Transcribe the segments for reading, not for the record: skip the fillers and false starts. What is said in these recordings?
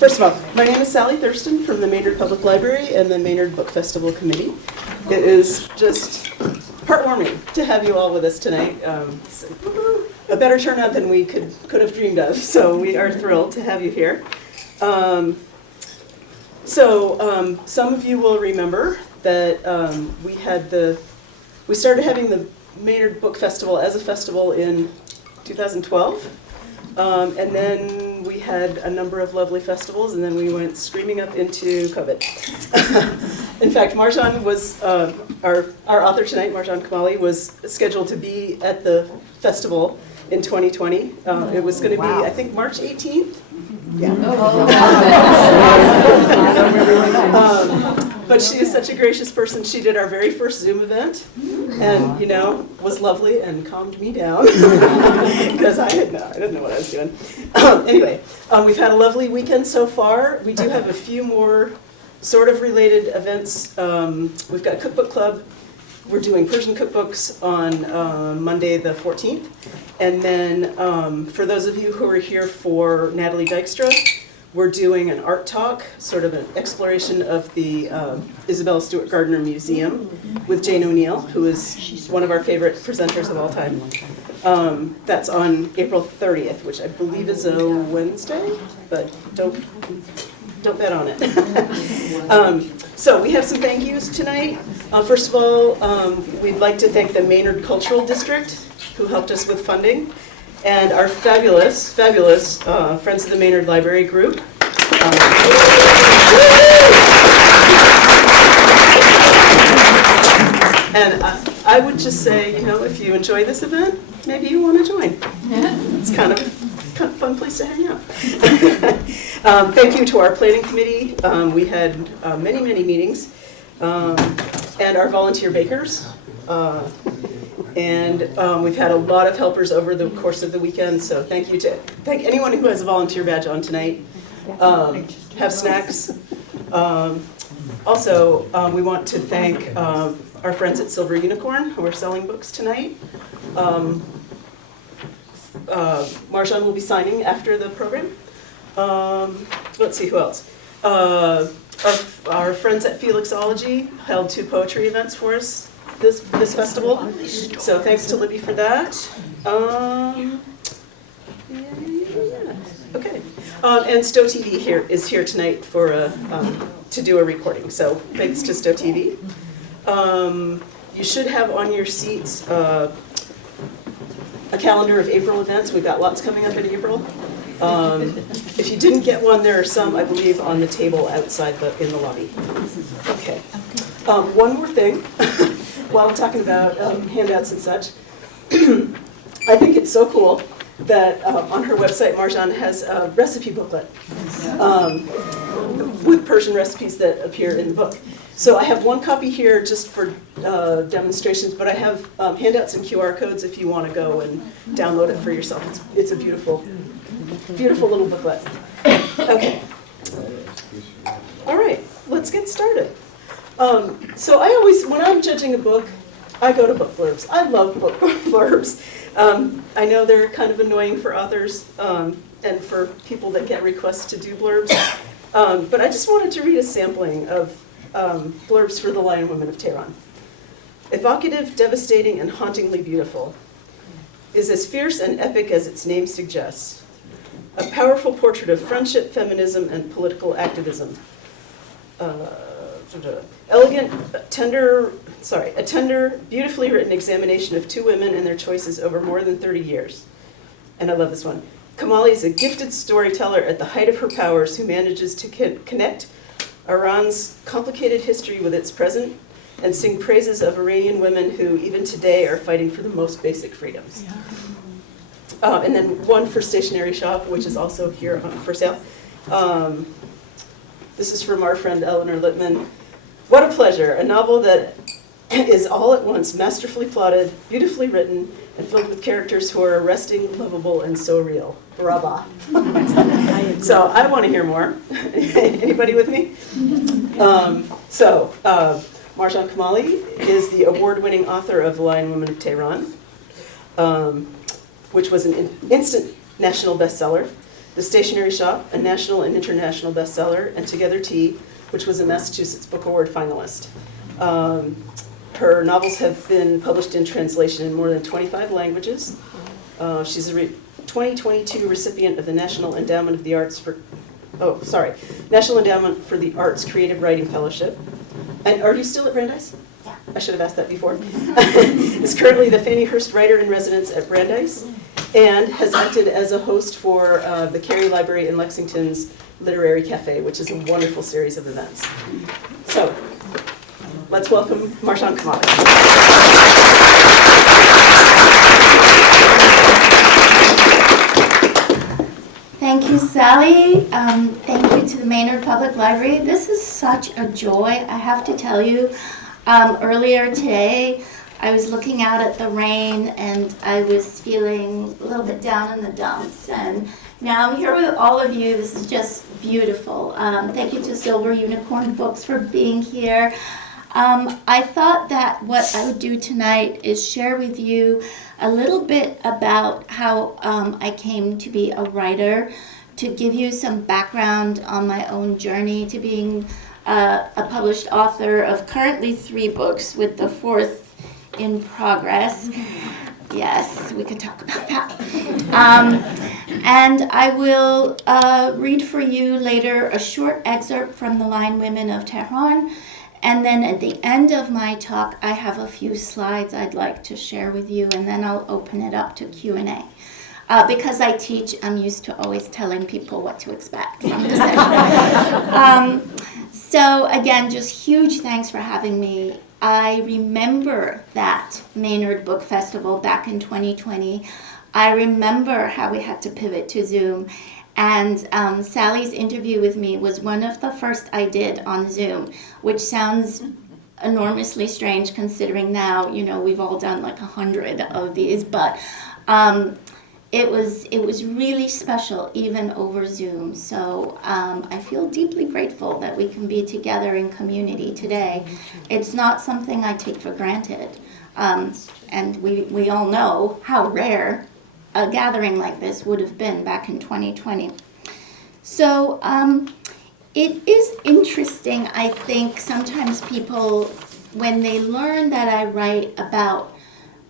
First of all, my name is Sally Thurston from the Maynard Public Library and the Maynard Book Festival Committee. It is just heartwarming to have you all with us tonight. It's a better turnout than we could have dreamed of, so we are thrilled to have you here. Some of you will remember that we started having the Maynard Book Festival as a festival in 2012. And then we had a number of lovely festivals, and then we went screaming up into COVID. In fact, Marjan was, our author tonight, Marjan Kamali, was scheduled to be at the festival in 2020. It was going to be, I think, March 18th. Yeah. But she is such a gracious person. She did our very first Zoom event, and was lovely and calmed me down because I didn't know what I was doing. Anyway, we've had a lovely weekend so far. We do have a few more sort of related events. We've got a cookbook club. We're doing Persian cookbooks on Monday the 14th. And then for those of you who are here for Natalie Dykstra, we're doing an art talk, sort of an exploration of the Isabella Stewart Gardner Museum with Jane O'Neill, who is one of our favorite presenters of all time. That's on April 30th, which I believe is a Wednesday, but don't bet on it. So we have some thank yous tonight. First of all, we'd like to thank the Maynard Cultural District, who helped us with funding, and our fabulous Friends of the Maynard Library group. And I would just say, if you enjoy this event, maybe you want to join. It's kind of a fun place to hang out. Thank you to our planning committee. We had many meetings. And our volunteer bakers. And we've had a lot of helpers over the course of the weekend, so thank anyone who has a volunteer badge on tonight. Have snacks. Also, we want to thank our friends at Silver Unicorn who are selling books tonight. Marjan will be signing after the program. Let's see, who else? Our friends at Felixology held 2 poetry events for us this festival, so thanks to Libby for that. Okay, and Stowe TV is here tonight for to do a recording. So thanks to Stowe TV. You should have on your seats a calendar of April events. We've got lots coming up in April. If you didn't get one, there are some, I believe, on the table outside in the lobby. Okay. One more thing. While I'm talking about handouts and such, I think it's so cool that on her website, Marjan has a recipe booklet with Persian recipes that appear in the book. So I have one copy here just for demonstrations, but I have handouts and QR codes if you want to go and download it for yourself. It's a beautiful little booklet. Okay. All right, let's get started. So when I'm judging a book, I go to book blurbs. I love book blurbs. I know they're kind of annoying for authors and for people that get requests to do blurbs, but I just wanted to read a sampling of blurbs for the Lion Women of Tehran. Evocative, devastating, and hauntingly beautiful, is as fierce and epic as its name suggests. A powerful portrait of friendship, feminism, and political activism. A tender, beautifully written examination of 2 women and their choices over more than 30 years. And I love this one. Kamali is a gifted storyteller at the height of her powers who manages to connect Iran's complicated history with its present and sing praises of Iranian women who, even today, are fighting for the most basic freedoms. And then one for Stationery Shop, which is also here for sale. This is from our friend Eleanor Littman. What a pleasure, a novel that is all at once masterfully plotted, beautifully written, and filled with characters who are arresting, lovable, and so real. Brava. So I want to hear more. Anybody with me? Marjan Kamali is the award-winning author of The Lion Women of Tehran, which was an instant national bestseller. The Stationery Shop, a national and international bestseller, and Together Tea, which was a Massachusetts Book Award finalist. Her novels have been published in translation in more than 25 languages. She's a 2022 recipient of the National Endowment of the Arts National Endowment for the Arts Creative Writing Fellowship. And are you still at Brandeis? Yeah. I should have asked that before. Is currently the Fannie Hurst Writer-in-Residence at Brandeis, and has acted as a host for the Cary Library in Lexington's Literary Cafe, which is a wonderful series of events. So, let's welcome Marjan Kamali. Thank you, Sally. Thank you to the Maynard Public Library. This is such a joy, I have to tell you. Earlier today, I was looking out at the rain and I was feeling a little bit down in the dumps. And now I'm here with all of you. This is just beautiful. Thank you to Silver Unicorn Books for being here. I thought that what I would do tonight is share with you a little bit about how I came to be a writer, to give you some background on my own journey to being a published author of currently 3 books, with the 4th in progress. Yes, we can talk about that. And I will read for you later a short excerpt from the Lion Women of Tehran. And then at the end of my talk, I have a few slides I'd like to share with you, and then I'll open it up to Q&A. Because I teach, I'm used to always telling people what to expect from the session. So again, just huge thanks for having me. I remember that Maynard Book Festival back in 2020. I remember how we had to pivot to Zoom. And Sally's interview with me was one of the first I did on Zoom, which sounds enormously strange considering now, we've all done like 100 of these, but it was really special even over Zoom. So I feel deeply grateful that we can be together in community today. It's not something I take for granted. And we all know how rare a gathering like this would have been back in 2020. So it is interesting, I think, sometimes people, when they learn that I write about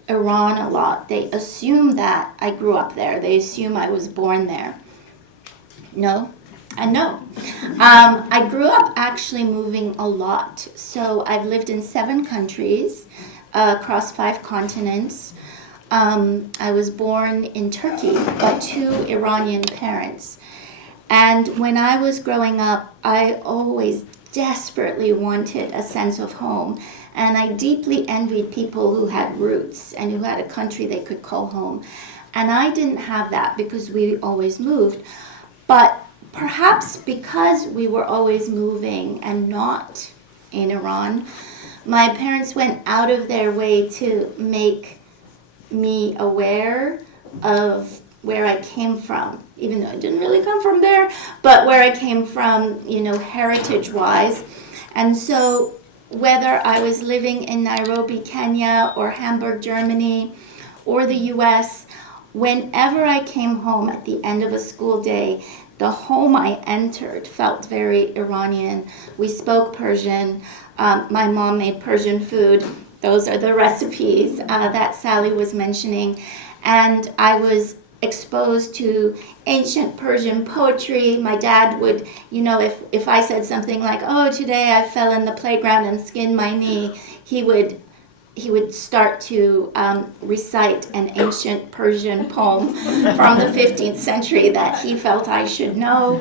Iran a lot, they assume that I grew up there. They assume I was born there. No, and no. I grew up actually moving a lot. So I've lived in 7 countries, across 5 continents. I was born in Turkey by 2 Iranian parents. And when I was growing up, I always desperately wanted a sense of home. And I deeply envied people who had roots and who had a country they could call home. And I didn't have that because we always moved. But perhaps because we were always moving and not in Iran, my parents went out of their way to make me aware of where I came from, even though I didn't really come from there, but where I came from, heritage-wise. And so whether I was living in Nairobi, Kenya, or Hamburg, Germany, or the US, whenever I came home at the end of a school day, the home I entered felt very Iranian. We spoke Persian. My mom made Persian food. Those are the recipes that Sally was mentioning. And I was exposed to ancient Persian poetry. My dad would, if I said something like, "Oh, today I fell in the playground and skinned my knee," he would start to recite an ancient Persian poem from the 15th century that he felt I should know.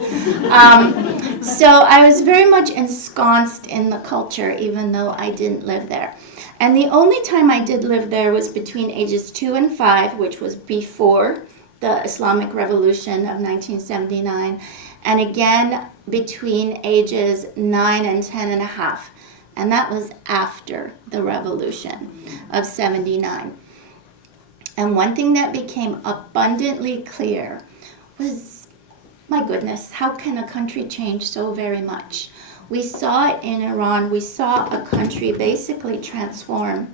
So I was very much ensconced in the culture, even though I didn't live there. And the only time I did live there was between ages 2 and 5, which was before the Islamic Revolution of 1979, and again between ages 9 and 10 and a half. And that was after the revolution of 79. And one thing that became abundantly clear was, my goodness, how can a country change so very much? We saw it in Iran. We saw a country basically transform.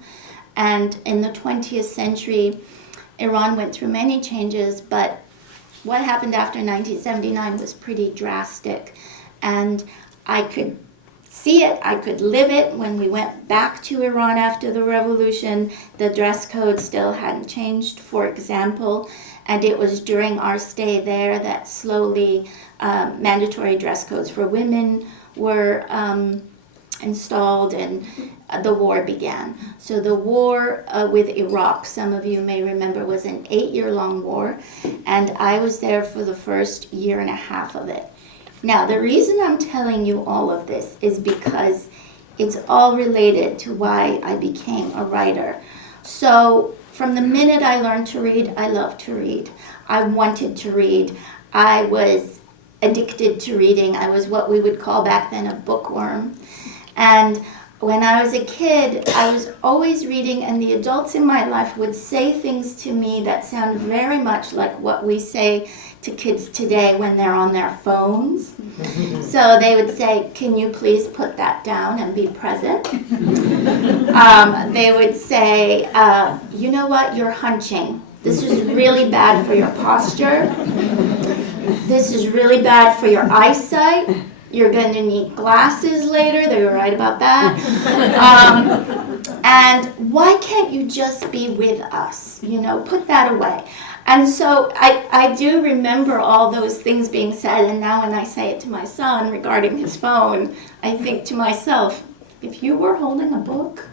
And in the 20th century, Iran went through many changes, but what happened after 1979 was pretty drastic, and I could see it, I could live it. When we went back to Iran after the revolution, the dress code still hadn't changed, for example, and it was during our stay there that slowly mandatory dress codes for women were installed, and the war began. So the war with Iraq, some of you may remember, was an 8-year-long war, and I was there for the first year and a half of it. Now, the reason I'm telling you all of this is because it's all related to why I became a writer. So from the minute I learned to read, I loved to read. I wanted to read. I was addicted to reading. I was what we would call back then a bookworm. And when I was a kid, I was always reading, and the adults in my life would say things to me that sound very much like what we say to kids today when they're on their phones. So they would say, "Can you please put that down and be present?" They would say, "You know what, you're hunching. This is really bad for your posture. This is really bad for your eyesight. You're going to need glasses later." They were right about that. And why can't you just be with us? You know, put that away. And so I do remember all those things being said, and now when I say it to my son regarding his phone, I think to myself, if you were holding a book,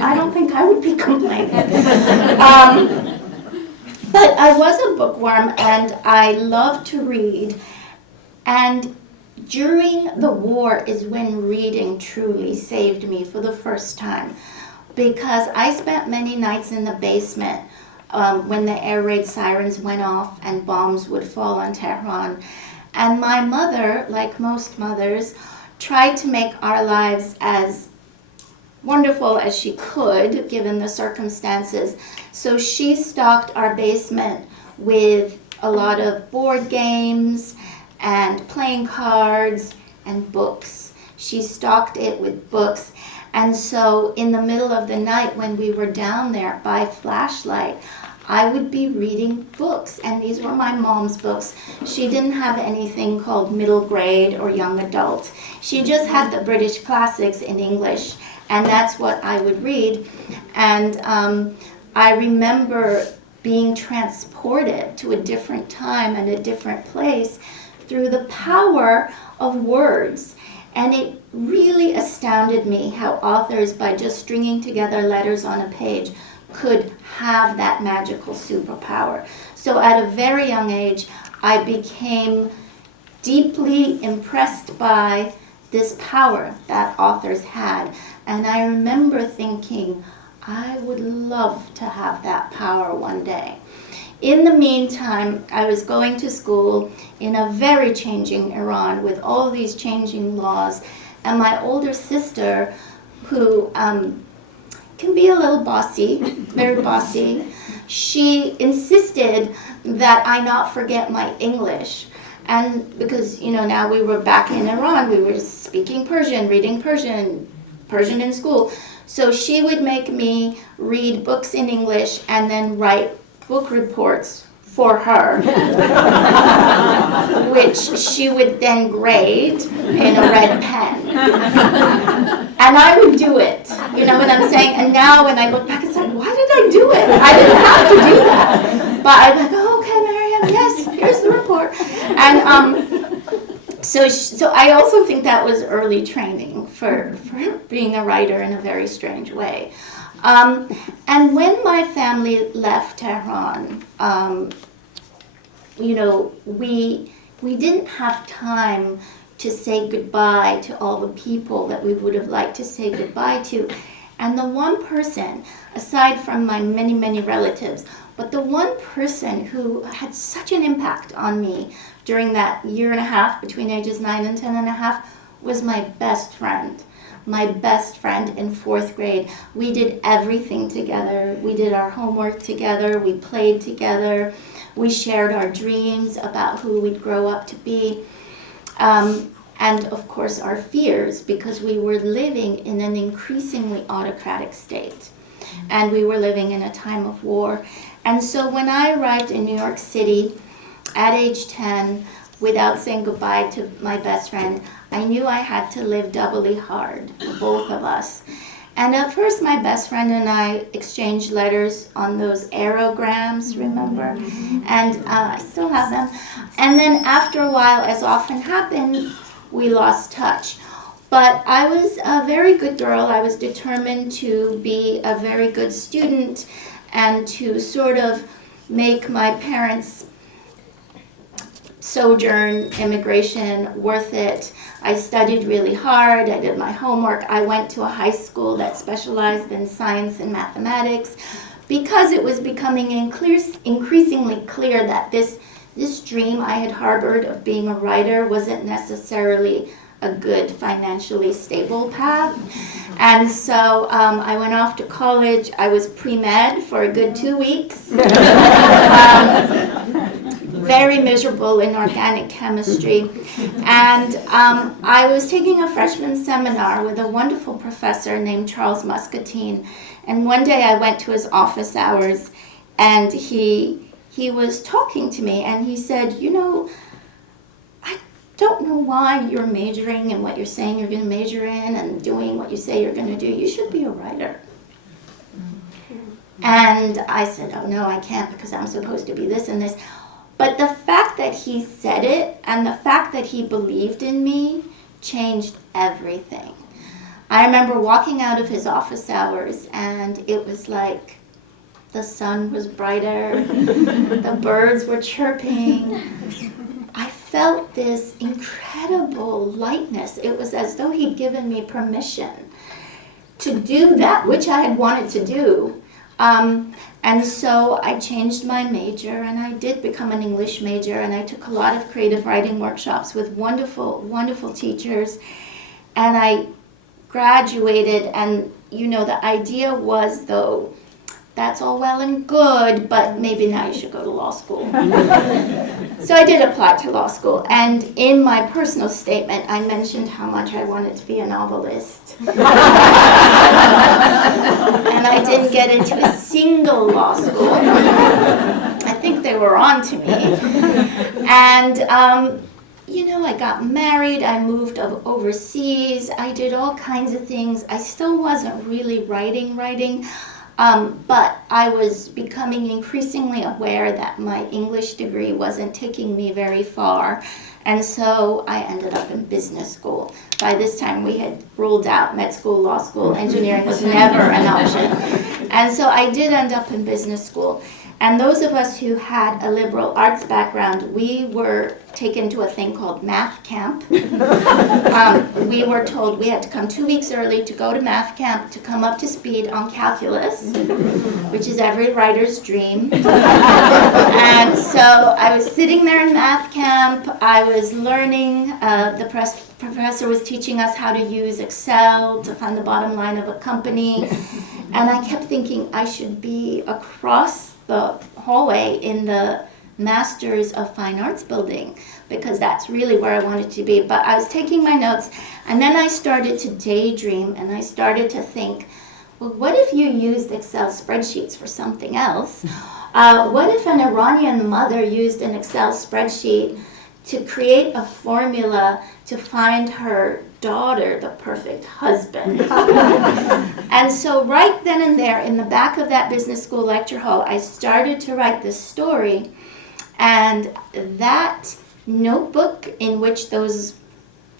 I don't think I would be complaining. But I was a bookworm, and I loved to read. And during the war is when reading truly saved me for the first time, because I spent many nights in the basement when the air raid sirens went off and bombs would fall on Tehran. And my mother, like most mothers, tried to make our lives as wonderful as she could, given the circumstances. So she stocked our basement with a lot of board games and playing cards and books. She stocked it with books. And so in the middle of the night when we were down there by flashlight, I would be reading books, and these were my mom's books. She didn't have anything called middle grade or young adult. She just had the British classics in English, and that's what I would read. And I remember being transported to a different time and a different place through the power of words. And it really astounded me how authors, by just stringing together letters on a page, could have that magical superpower. So at a very young age, I became deeply impressed by this power that authors had. And I remember thinking, I would love to have that power one day. In the meantime, I was going to school in a very changing Iran with all these changing laws. And my older sister, who can be a little bossy, very bossy, she insisted that I not forget my English. And because, you know, now we were back in Iran, we were speaking Persian, reading Persian in school. So she would make me read books in English and then write book reports for her, which she would then grade in a red pen. And I would do it, you know what I'm saying? And now when I look back, it's like, why did I do it? I didn't have to do that. But I'd be like, oh, okay, Marianne, yes, here's the report. And so I also think that was early training for being a writer in a very strange way. And when my family left Tehran, you know, we didn't have time to say goodbye to all the people that we would have liked to say goodbye to. And the one person, aside from my many, many relatives, but the one person who had such an impact on me during that year and a half, between ages 9 and 10 and a half, was my best friend. My best friend in 4th grade. We did everything together. We did our homework together. We played together. We shared our dreams about who we'd grow up to be. And of course our fears, because we were living in an increasingly autocratic state. And we were living in a time of war. And so when I arrived in New York City, at age 10, without saying goodbye to my best friend, I knew I had to live doubly hard for both of us. And at first, my best friend and I exchanged letters on those aerograms, remember? And I still have them. And then after a while, as often happens, we lost touch. But I was a very good girl. I was determined to be a very good student and to sort of make my parents' sojourn, immigration, worth it. I studied really hard. I did my homework. I went to a high school that specialized in science and mathematics because it was becoming increasingly clear that this dream I had harbored of being a writer wasn't necessarily a good financially stable path. And so I went off to college. I was pre-med for a good 2 weeks. Very miserable in organic chemistry. And I was taking a freshman seminar with a wonderful professor named Charles Muscatine. And one day I went to his office hours, and he was talking to me, and he said, you know, I don't know why you're majoring in what you're saying you're going to major in and doing what you say you're going to do. You should be a writer. And I said, oh no, I can't, because I'm supposed to be this and this. But the fact that he said it and the fact that he believed in me changed everything. I remember walking out of his office hours, and it was like the sun was brighter, the birds were chirping. I felt this incredible lightness. It was as though he'd given me permission to do that which I had wanted to do. And so I changed my major, and I did become an English major, and I took a lot of creative writing workshops with wonderful, wonderful teachers, and I graduated. And you know, the idea was, though, that's all well and good, but maybe now you should go to law school. So I did apply to law school, and in my personal statement, I mentioned how much I wanted to be a novelist. And I didn't get into a single law school. I think they were on to me. And, you know, I got married, I moved overseas, I did all kinds of things. I still wasn't really writing. But I was becoming increasingly aware that my English degree wasn't taking me very far. And so I ended up in business school. By this time, we had ruled out med school, law school. Engineering was never an option. And so I did end up in business school. And those of us who had a liberal arts background, we were taken to a thing called math camp. We were told we had to come 2 weeks early to go to math camp to come up to speed on calculus, which is every writer's dream. And so I was sitting there in math camp. I was learning. The professor was teaching us how to use Excel to find the bottom line of a company. And I kept thinking I should be across the hallway in the Masters of Fine Arts building, because that's really where I wanted to be. But I was taking my notes, and then I started to daydream, and I started to think, well, what if you used Excel spreadsheets for something else? What if an Iranian mother used an Excel spreadsheet to create a formula to find her daughter the perfect husband? And so right then and there, in the back of that business school lecture hall, I started to write this story. And that notebook in which those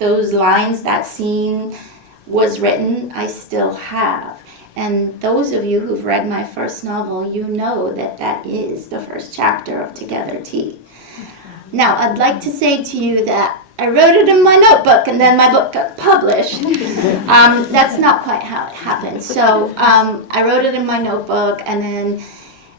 lines, that scene was written, I still have. And those of you who've read my first novel, you know that that is the first chapter of Together Tea. Now, I'd like to say to you that I wrote it in my notebook, and then my book got published. That's not quite how it happened. So I wrote it in my notebook, and then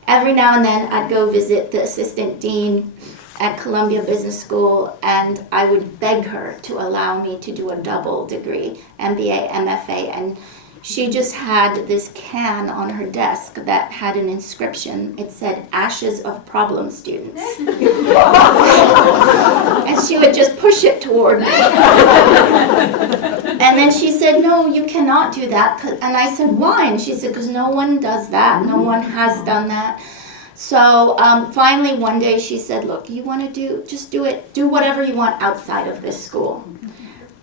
every now and then I'd go visit the assistant dean at Columbia Business School, and I would beg her to allow me to do a double degree, MBA, MFA, and she just had this can on her desk that had an inscription. It said, "Ashes of Problem Students." And she would just push it toward me. And then she said, "No, you cannot do that." And I said, "Why?" And she said, "Because no one does that. No one has done that." So finally one day she said, look, you want to just do it, do whatever you want outside of this school.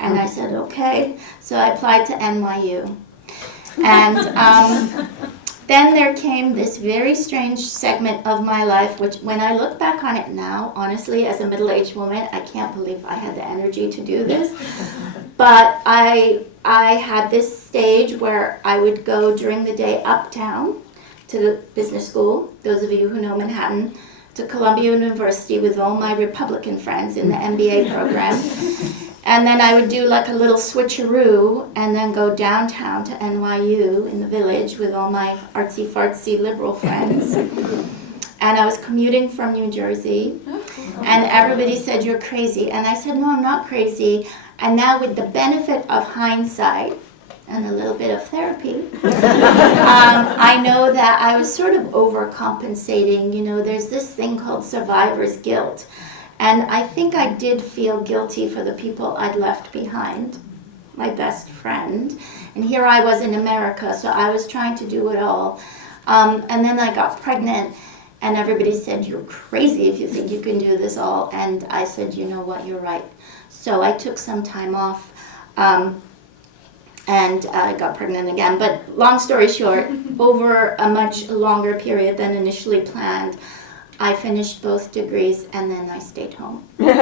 And I said, okay. So I applied to NYU. And then there came this very strange segment of my life, which when I look back on it now, honestly, as a middle-aged woman, I can't believe I had the energy to do this. But I had this stage where I would go during the day uptown to the business school, those of you who know Manhattan, to Columbia University with all my Republican friends in the MBA program. And then I would do like a little switcheroo and then go downtown to NYU in the Village with all my artsy-fartsy liberal friends. And I was commuting from New Jersey, and everybody said, you're crazy. And I said, no, I'm not crazy. And now with the benefit of hindsight and a little bit of therapy, I know that I was sort of overcompensating. You know, there's this thing called survivor's guilt. And I think I did feel guilty for the people I'd left behind, my best friend. And here I was in America, so I was trying to do it all. And then I got pregnant, and everybody said, you're crazy if you think you can do this all. And I said, you know what, you're right. So I took some time off, and I got pregnant again. But long story short, over a much longer period than initially planned, I finished both degrees, and then I stayed home. I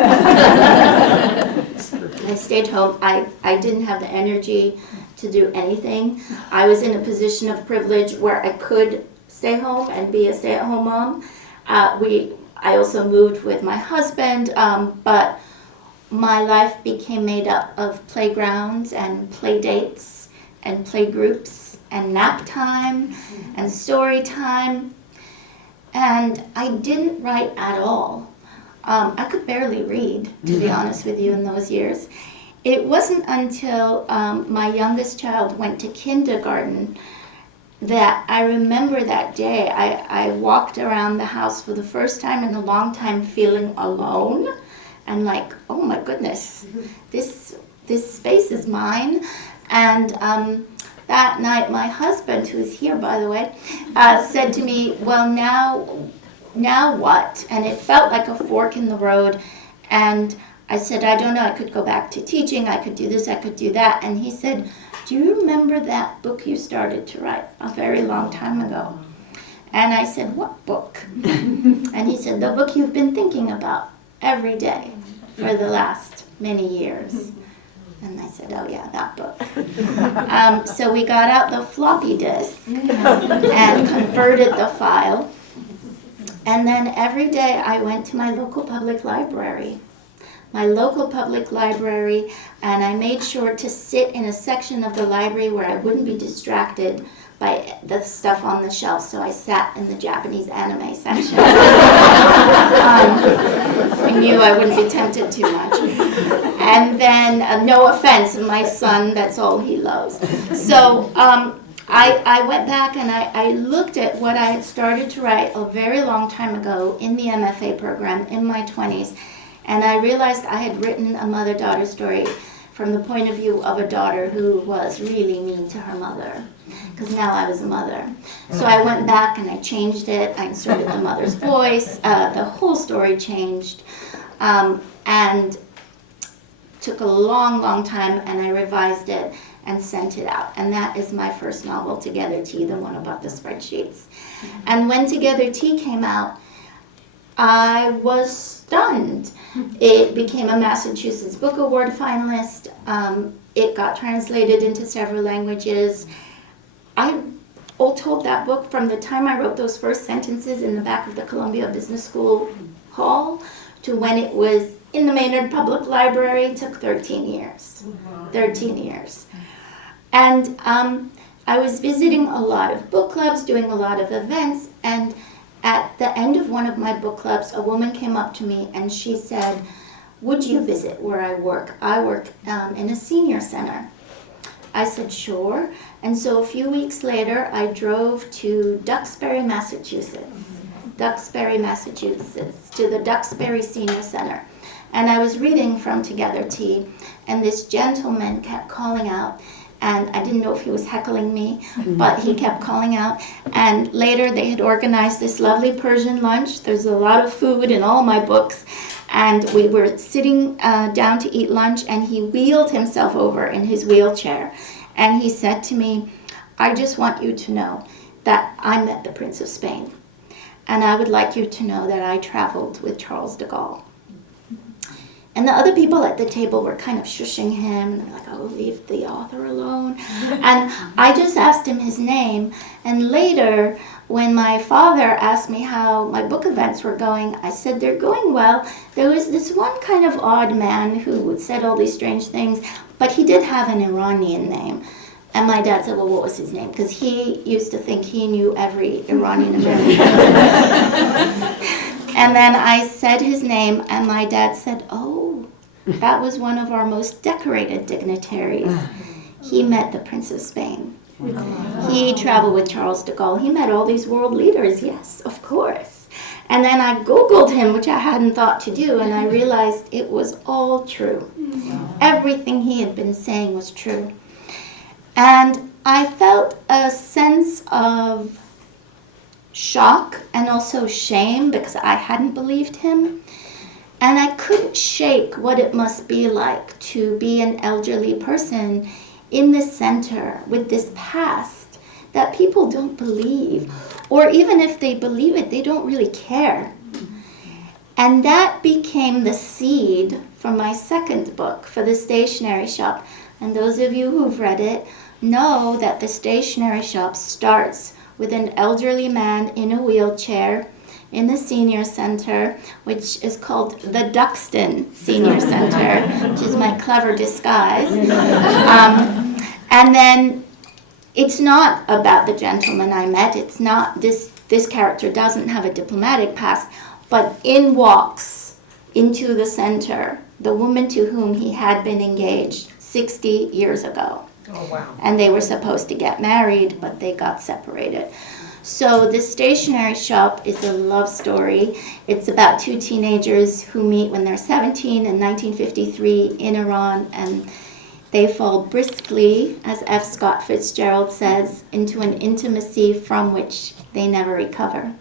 stayed home. I didn't have the energy to do anything. I was in a position of privilege where I could stay home and be a stay-at-home mom. I also moved with my husband, but my life became made up of playgrounds and play dates and play groups and nap time and story time. And I didn't write at all. I could barely read, to be honest with you, in those years. It wasn't until my youngest child went to kindergarten that I remember that day. I walked around the house for the first time in a long time feeling alone and like, oh my goodness, this space is mine. And that night, my husband, who's here, by the way, said to me, well, now what? And it felt like a fork in the road. And I said, I don't know, I could go back to teaching, I could do this, I could do that. And he said, do you remember that book you started to write a very long time ago? And I said, what book? And he said, the book you've been thinking about every day for the last many years. And I said, oh yeah, that book. So we got out the floppy disk and converted the file. And then every day I went to my local public library. And I made sure to sit in a section of the library where I wouldn't be distracted by the stuff on the shelf. So I sat in the Japanese anime section. I knew I wouldn't be tempted too much. And then, no offense, my son, that's all he loves. So I went back and I looked at what I had started to write a very long time ago in the MFA program in my 20s. And I realized I had written a mother-daughter story from the point of view of a daughter who was really mean to her mother, because now I was a mother. So I went back and I changed it. I inserted the mother's voice. The whole story changed. And took a long, long time, and I revised it and sent it out. And that is my first novel, Together Tea, the one about the spreadsheets. And when Together Tea came out, I was stunned. It became a Massachusetts Book Award finalist. It got translated into several languages. I all told that book from the time I wrote those first sentences in the back of the Columbia Business School hall to when it was in the Maynard Public Library took 13 years. 13 years. And I was visiting a lot of book clubs, doing a lot of events, and at the end of one of my book clubs, a woman came up to me and she said, would you visit where I work? I work in a senior center. I said, sure. And so a few weeks later, I drove to Duxbury, Massachusetts, to the Duxbury Senior Center. And I was reading from Together Tea, and this gentleman kept calling out, and I didn't know if he was heckling me, but he kept calling out. And later they had organized this lovely Persian lunch. There's a lot of food in all my books. And we were sitting down to eat lunch, and he wheeled himself over in his wheelchair. And he said to me, I just want you to know that I met the Prince of Spain. And I would like you to know that I traveled with Charles de Gaulle. And the other people at the table were kind of shushing him, and they're like, oh, leave the author alone. And I just asked him his name. And later, when my father asked me how my book events were going, I said, they're going well. There was this one kind of odd man who said all these strange things, but he did have an Iranian name. And my dad said, well, what was his name? Because he used to think he knew every Iranian American. And then I said his name, and my dad said, oh, that was one of our most decorated dignitaries. He met the Prince of Spain. He traveled with Charles de Gaulle. He met all these world leaders. Yes, of course. And then I Googled him, which I hadn't thought to do, and I realized it was all true. Everything he had been saying was true. And I felt a sense of shock and also shame because I hadn't believed him. And I couldn't shake what it must be like to be an elderly person in the center with this past that people don't believe. Or even if they believe it, they don't really care. And that became the seed for my second book, for the Stationery Shop. And those of you who've read it know that the Stationery Shop starts with an elderly man in a wheelchair in the senior center, which is called the Duxton Senior Center, which is my clever disguise. And then it's not about the gentleman I met. It's not, this character doesn't have a diplomatic past, but in walks into the center the woman to whom he had been engaged 60 years ago. Oh, wow. And they were supposed to get married, but they got separated. So the Stationery Shop is a love story. It's about two teenagers who meet when they're 17 in 1953 in Iran, and they fall briskly, as F. Scott Fitzgerald says, into an intimacy from which they never recover.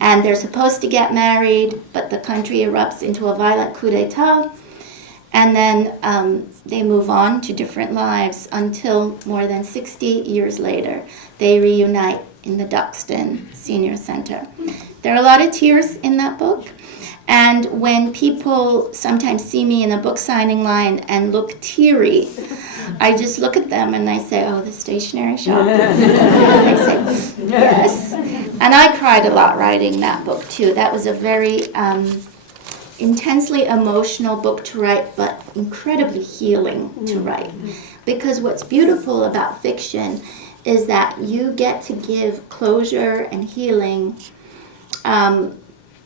And they're supposed to get married, but the country erupts into a violent coup d'etat, and then they move on to different lives until more than 60 years later, they reunite in the Duxton Senior Center. There are a lot of tears in that book. And when people sometimes see me in a book signing line and look teary, I just look at them and I say, oh, the Stationery Shop. And they say, yes. And I cried a lot writing that book, too. That was a very intensely emotional book to write, but incredibly healing to write. Because what's beautiful about fiction is that you get to give closure and healing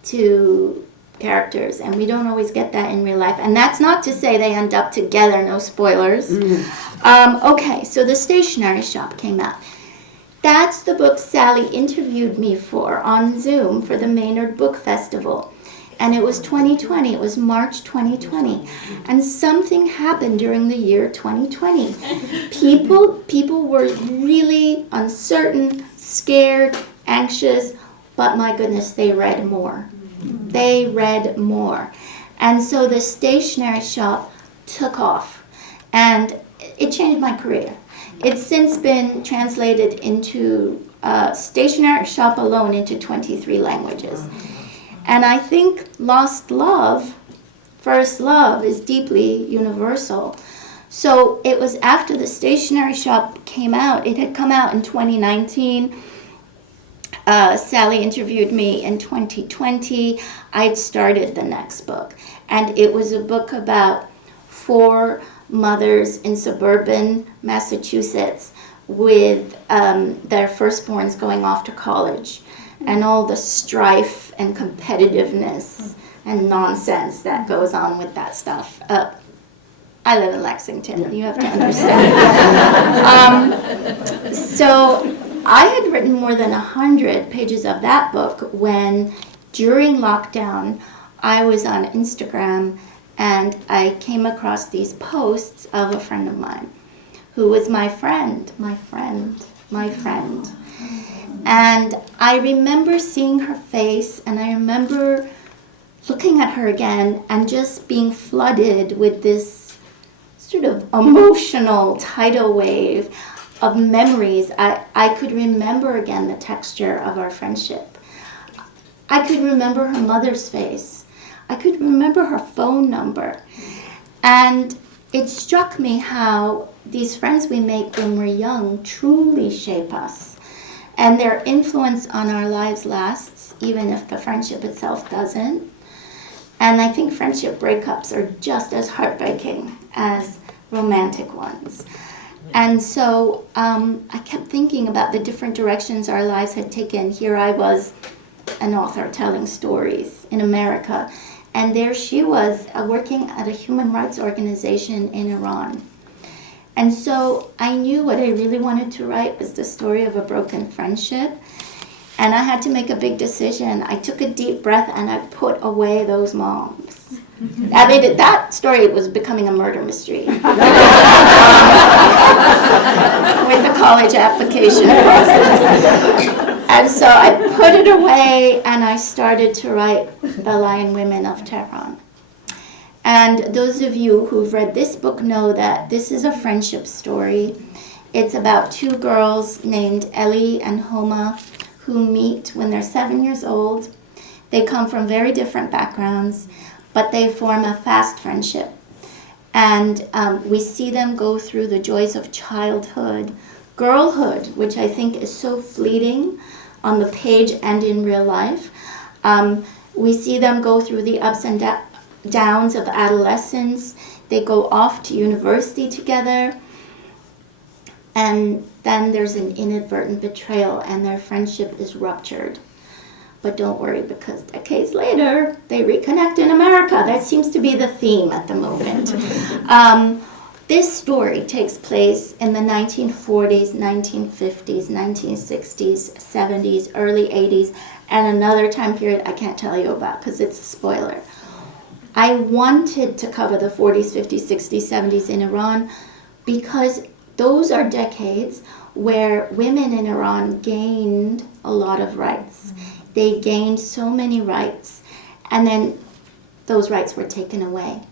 to characters, and we don't always get that in real life. And that's not to say they end up together, no spoilers. Okay, so the Stationery Shop came out. That's the book Sally interviewed me for on Zoom for the Maynard Book Festival. And it was 2020, it was March 2020. And something happened during the year 2020. People were really uncertain, scared, anxious, but my goodness, they read more. They read more. And so the Stationery Shop took off. And it changed my career. It's since been translated into Stationery Shop alone into 23 languages. And I think lost love, first love, is deeply universal. So it was after the Stationery Shop came out. It had come out in 2019. Sally interviewed me in 2020. I'd started the next book. And it was a book about 4 mothers in suburban Massachusetts with their firstborns going off to college, and all the strife and competitiveness and nonsense that goes on with that stuff. I live in Lexington, you have to understand. So I had written more than 100 pages of that book when, during lockdown, I was on Instagram and I came across these posts of a friend of mine who was my friend. And I remember seeing her face, and I remember looking at her again and just being flooded with this sort of emotional tidal wave of memories. I could remember again the texture of our friendship. I could remember her mother's face. I could remember her phone number. And it struck me how these friends we make when we're young truly shape us. And their influence on our lives lasts, even if the friendship itself doesn't. And I think friendship breakups are just as heartbreaking as romantic ones. And so I kept thinking about the different directions our lives had taken. Here I was, an author telling stories in America. And there she was working at a human rights organization in Iran. And so I knew what I really wanted to write was the story of a broken friendship. And I had to make a big decision. I took a deep breath and I put away those moms. I mean, that story was becoming a murder mystery. With the college application process. And so I put it away and I started to write The Lion Women of Tehran. And those of you who've read this book know that this is a friendship story. It's about two girls named Ellie and Homa who meet when they're 7 years old. They come from very different backgrounds, but they form a fast friendship. And we see them go through the joys of childhood, girlhood, which I think is so fleeting on the page and in real life. We see them go through the ups and downs of adolescence. They go off to university together. And then there's an inadvertent betrayal and their friendship is ruptured. But don't worry, because decades later, they reconnect in America. That seems to be the theme at the moment. This story takes place in the 1940s, 1950s, 1960s, 70s, early 80s, and another time period I can't tell you about because it's a spoiler. I wanted to cover the 40s, 50s, 60s, 70s in Iran because those are decades where women in Iran gained a lot of rights. They gained so many rights, and then those rights were taken away.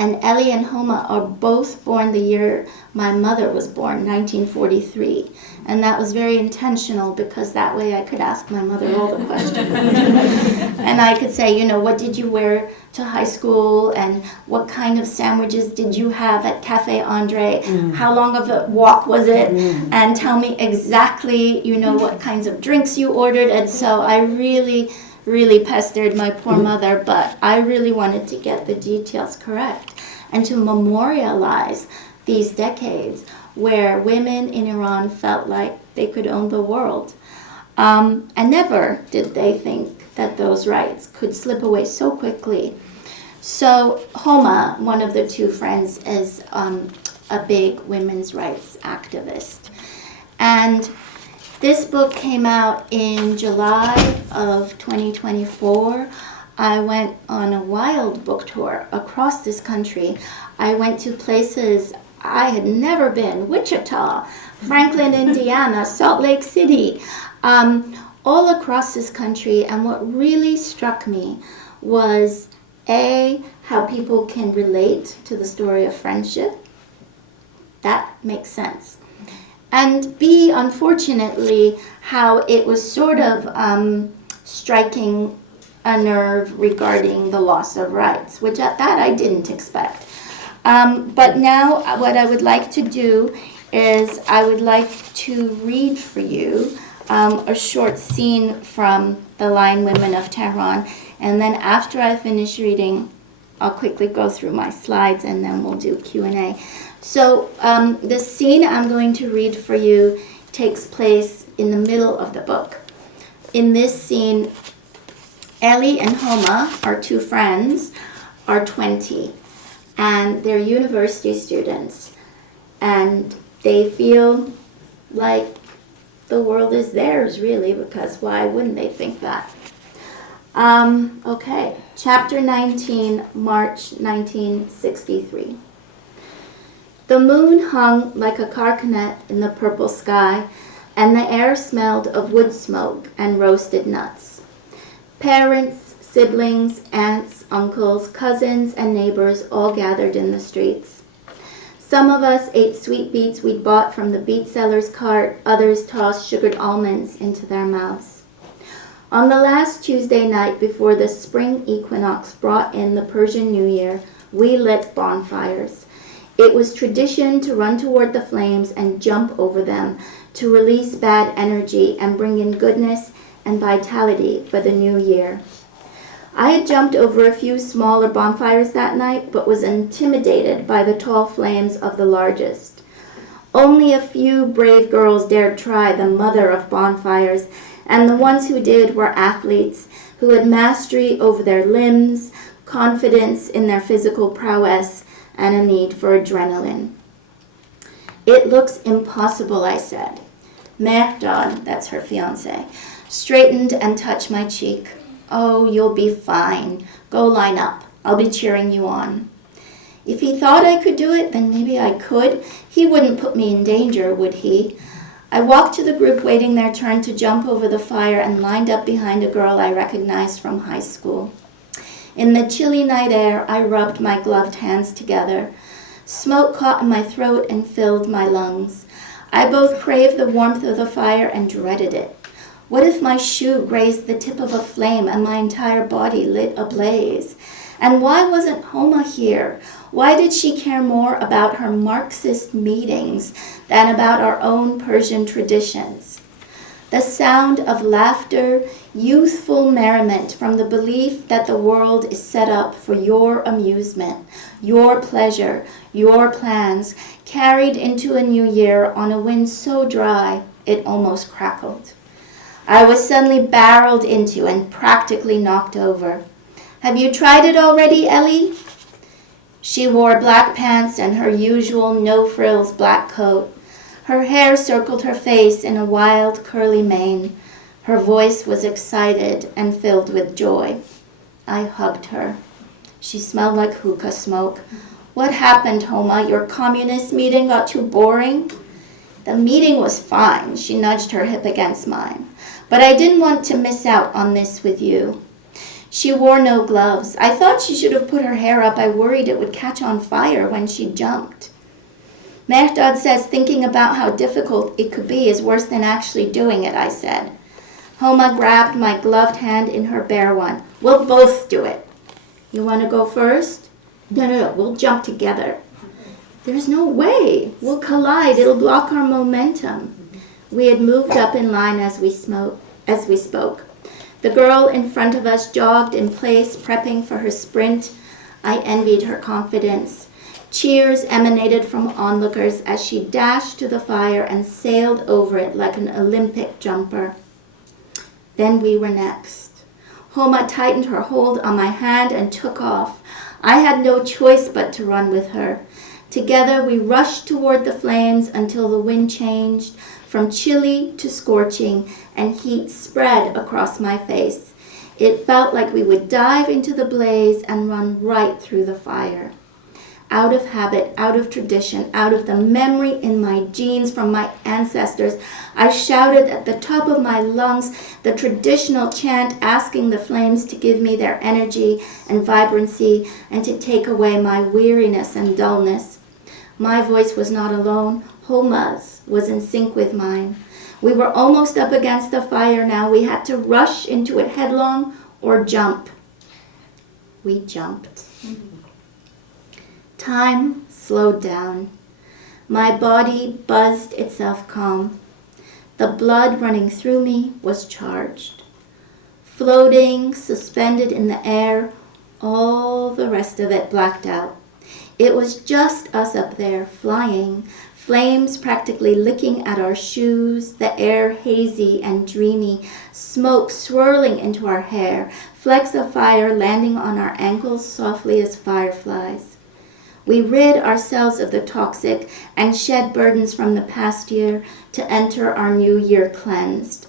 And Ellie and Homa are both born the year my mother was born, 1943. And that was very intentional because that way I could ask my mother all the questions. And I could say, what did you wear to high school? And what kind of sandwiches did you have at Cafe Andre? How long of a walk was it? And tell me exactly, what kinds of drinks you ordered. And so I really pestered my poor mother, but I really wanted to get the details correct and to memorialize these decades where women in Iran felt like they could own the world. And never did they think that those rights could slip away so quickly. So Homa, one of the two friends, is a big women's rights activist. And this book came out in July of 2024. I went on a wild book tour across this country. I went to places I had never been, Wichita, Franklin, Indiana, Salt Lake City, all across this country. And what really struck me was, A, how people can relate to the story of friendship. That makes sense. And B, unfortunately, how it was sort of striking a nerve regarding the loss of rights, which that I didn't expect. But now what I would like to do is I would like to read for you a short scene from The Lion Women of Tehran. And then after I finish reading, I'll quickly go through my slides and then we'll do Q&A. So the scene I'm going to read for you takes place in the middle of the book. In this scene, Ellie and Homa, our two friends, are 20, and they're university students, and they feel like the world is theirs, really, because why wouldn't they think that? Okay, chapter 19, March 1963. The moon hung like a carcanet in the purple sky, and the air smelled of wood smoke and roasted nuts. Parents, siblings, aunts, uncles, cousins, and neighbors all gathered in the streets. Some of us ate sweet beets we'd bought from the beet seller's cart, others tossed sugared almonds into their mouths. On the last Tuesday night before the spring equinox brought in the Persian New Year, we lit bonfires. It was tradition to run toward the flames and jump over them to release bad energy and bring in goodness and vitality for the new year. I had jumped over a few smaller bonfires that night, but was intimidated by the tall flames of the largest. Only a few brave girls dared try the mother of bonfires, and the ones who did were athletes who had mastery over their limbs, confidence in their physical prowess, and a need for adrenaline. It looks impossible, I said. Maynard, that's her fiancé, straightened and touched my cheek. Oh, you'll be fine. Go line up. I'll be cheering you on. If he thought I could do it, then maybe I could. He wouldn't put me in danger, would he? I walked to the group waiting their turn to jump over the fire and lined up behind a girl I recognized from high school. In the chilly night air, I rubbed my gloved hands together. Smoke caught in my throat and filled my lungs. I both craved the warmth of the fire and dreaded it. What if my shoe grazed the tip of a flame and my entire body lit ablaze? And why wasn't Homa here? Why did she care more about her Marxist meetings than about our own Persian traditions? The sound of laughter, youthful merriment from the belief that the world is set up for your amusement, your pleasure, your plans, carried into a new year on a wind so dry it almost crackled. I was suddenly barreled into and practically knocked over. Have you tried it already, Ellie? She wore black pants and her usual no-frills black coat. Her hair circled her face in a wild, curly mane. Her voice was excited and filled with joy. I hugged her. She smelled like hookah smoke. What happened, Homa? Your communist meeting got too boring? The meeting was fine. She nudged her hip against mine. But I didn't want to miss out on this with you. She wore no gloves. I thought she should have put her hair up. I worried it would catch on fire when she jumped. Maynard says thinking about how difficult it could be is worse than actually doing it, I said. Homa grabbed my gloved hand in her bare one. We'll both do it. You want to go first? No, we'll jump together. There's no way. We'll collide. It'll block our momentum. We had moved up in line as we spoke. The girl in front of us jogged in place, prepping for her sprint. I envied her confidence. Cheers emanated from onlookers as she dashed to the fire and sailed over it like an Olympic jumper. Then we were next. Homa tightened her hold on my hand and took off. I had no choice but to run with her. Together we rushed toward the flames until the wind changed from chilly to scorching and heat spread across my face. It felt like we would dive into the blaze and run right through the fire. Out of habit, out of tradition, out of the memory in my genes from my ancestors, I shouted at the top of my lungs the traditional chant asking the flames to give me their energy and vibrancy and to take away my weariness and dullness. My voice was not alone. Homa's was in sync with mine. We were almost up against the fire now. We had to rush into it headlong or jump. We jumped. Time slowed down. My body buzzed itself calm. The blood running through me was charged. Floating, suspended in the air, all the rest of it blacked out. It was just us up there, flying, flames practically licking at our shoes, the air hazy and dreamy, smoke swirling into our hair, flecks of fire landing on our ankles softly as fireflies. We rid ourselves of the toxic and shed burdens from the past year to enter our new year cleansed.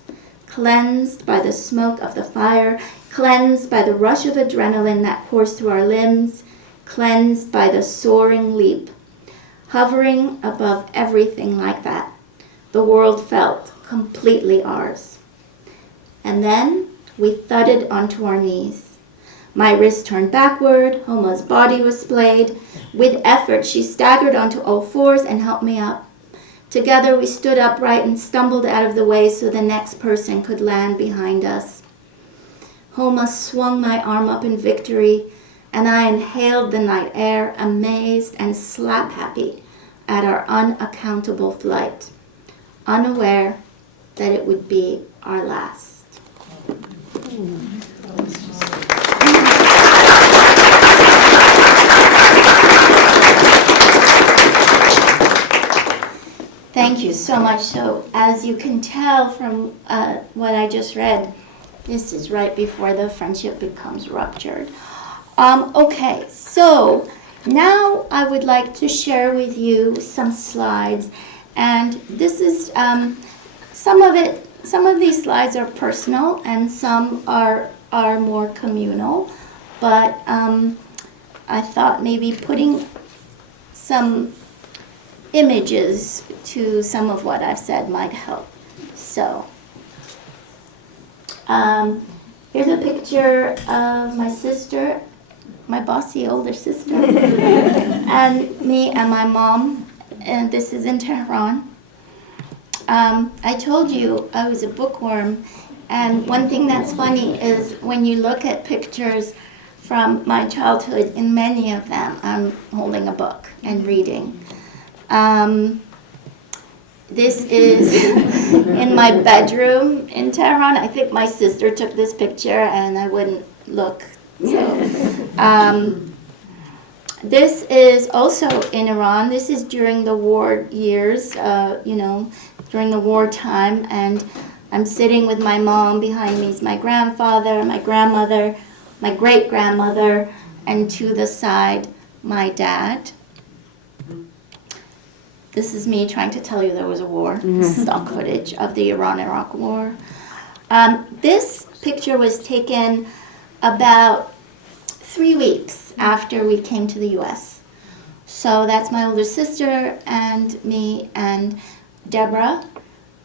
Cleansed by the smoke of the fire, cleansed by the rush of adrenaline that coursed through our limbs, cleansed by the soaring leap. hovering above everything like that. The world felt completely ours. And then we thudded onto our knees. My wrist turned backward, Homa's body was splayed. With effort, she staggered onto all fours and helped me up. Together we stood upright and stumbled out of the way so the next person could land behind us. Homa swung my arm up in victory, and I inhaled the night air, amazed and slap-happy at our unaccountable flight, unaware that it would be our last. Thank you so much. So as you can tell from what I just read, this is right before the friendship becomes ruptured. Okay, so now I would like to share with you some slides, and this is some of these slides are personal and some are more communal, but I thought maybe putting some images to some of what I've said might help. So here's a picture of my sister, my bossy older sister, and me and my mom, and this is in Tehran. I told you I was a bookworm, and one thing that's funny is when you look at pictures from my childhood, in many of them I'm holding a book and reading. This is in my bedroom in Tehran. I think my sister took this picture and I wouldn't look. So, this is also in Iran. This is during the war years, during the wartime, and I'm sitting with my mom. Behind me is my grandfather, my grandmother, my great-grandmother, and to the side, my dad. This is me trying to tell you there was a war, stock footage of the Iran-Iraq war. This picture was taken about 3 weeks after we came to the U.S. So that's my older sister and me and Deborah,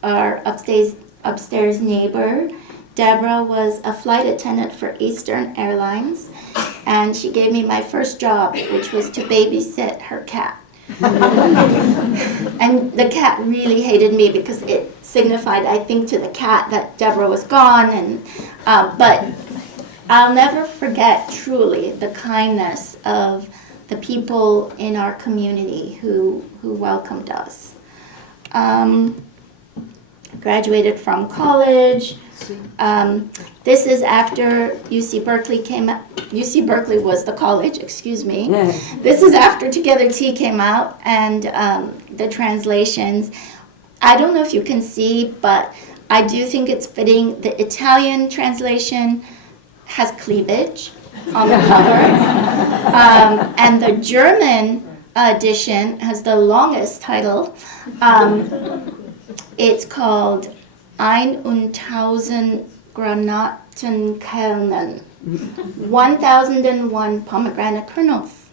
our upstairs neighbor. Deborah was a flight attendant for Eastern Airlines, and she gave me my first job, which was to babysit her cat. And the cat really hated me because it signified, I think, to the cat that Deborah was gone. And but I'll never forget truly the kindness of the people in our community who welcomed us. Graduated from college. This is after UC Berkeley came out. UC Berkeley was the college, excuse me. This is after Together Tea came out, and the translations. I don't know if you can see, but I do think it's fitting. The Italian translation has cleavage on the cover, and the German edition has the longest title. It's called Ein und Tausend Granatenkerne, 1001 pomegranate kernels,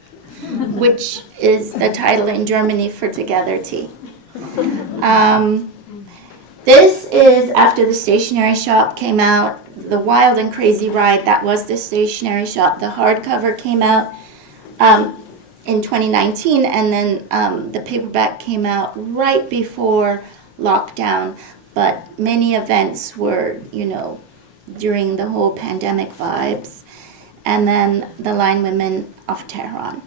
which is the title in Germany for Together Tea. This is after the Stationery Shop came out, the wild and crazy ride that was the Stationery Shop. The hardcover came out in 2019, and then the paperback came out right before lockdown, but many events were, during the whole pandemic vibes. And then the Lion Women of Tehran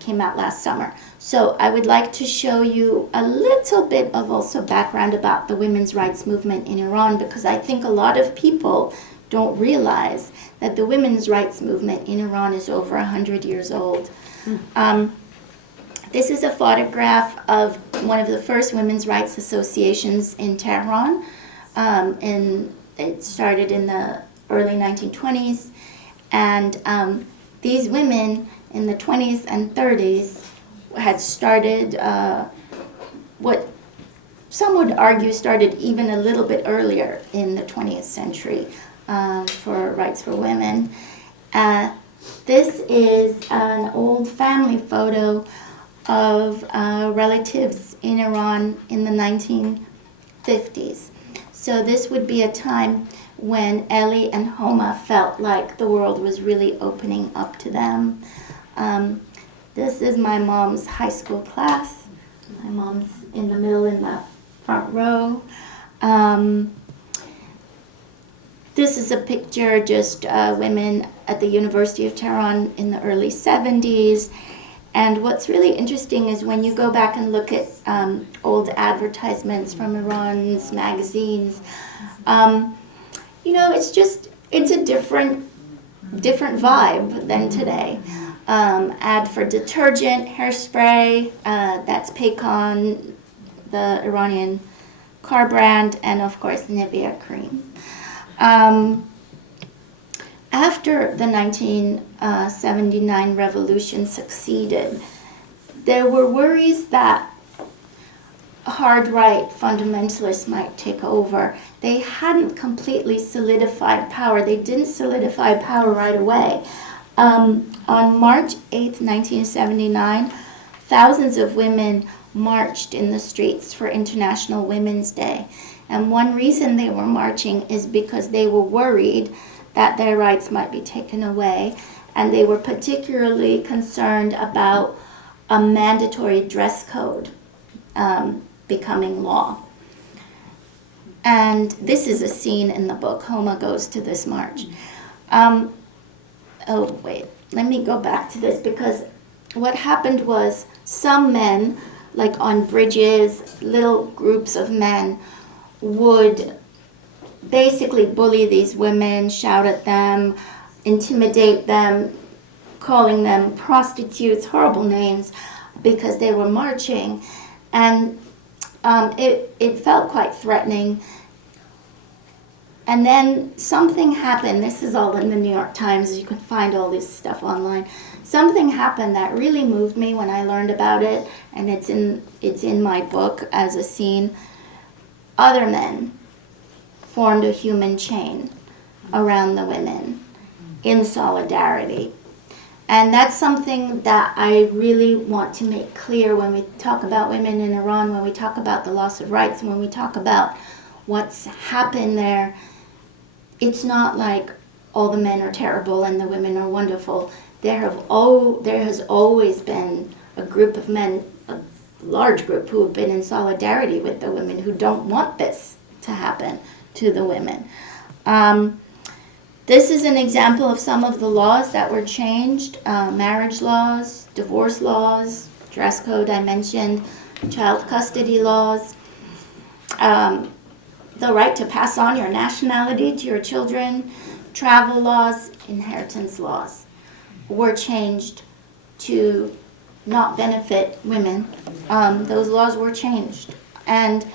came out last summer. So I would like to show you a little bit of also background about the women's rights movement in Iran, because I think a lot of people don't realize that the women's rights movement in Iran is over 100 years old. This is a photograph of one of the first women's rights associations in Tehran. And it started in the early 1920s. And these women in the 20s and 30s had started what some would argue started even a little bit earlier in the 20th century for rights for women. This is an old family photo of relatives in Iran in the 1950s. So this would be a time when Ellie and Homa felt like the world was really opening up to them. This is my mom's high school class. My mom's in the middle in the front row. This is a picture, just women at the University of Tehran in the early 70s. And what's really interesting is when you go back and look at old advertisements from Iran's magazines, it's a different vibe than today. Ad for detergent, hairspray, that's Paycon, the Iranian car brand, and of course Nivea cream. After the 1979 revolution succeeded, there were worries that hard-right fundamentalists might take over. They hadn't completely solidified power. They didn't solidify power right away. On March 8th, 1979, thousands of women marched in the streets for International Women's Day. And one reason they were marching is because they were worried that their rights might be taken away, and they were particularly concerned about a mandatory dress code becoming law. And this is a scene in the book. Homa goes to this march. Let me go back to this, because what happened was some men, like on bridges, little groups of men, would basically bully these women, shout at them, intimidate them, calling them prostitutes, horrible names, because they were marching. And it felt quite threatening. And then something happened. This is all in the New York Times. You can find all this stuff online. Something happened that really moved me when I learned about it, and it's in my book as a scene. Other men formed a human chain around the women in solidarity. And that's something that I really want to make clear when we talk about women in Iran, when we talk about the loss of rights, when we talk about what's happened there. It's not like all the men are terrible and the women are wonderful. There has always been a group of men, a large group, who have been in solidarity with the women, who don't want this to happen to the women. This is an example of some of the laws that were changed. Marriage laws, divorce laws, dress code I mentioned, child custody laws, the right to pass on your nationality to your children, travel laws, inheritance laws were changed to not benefit women. Those laws were changed. And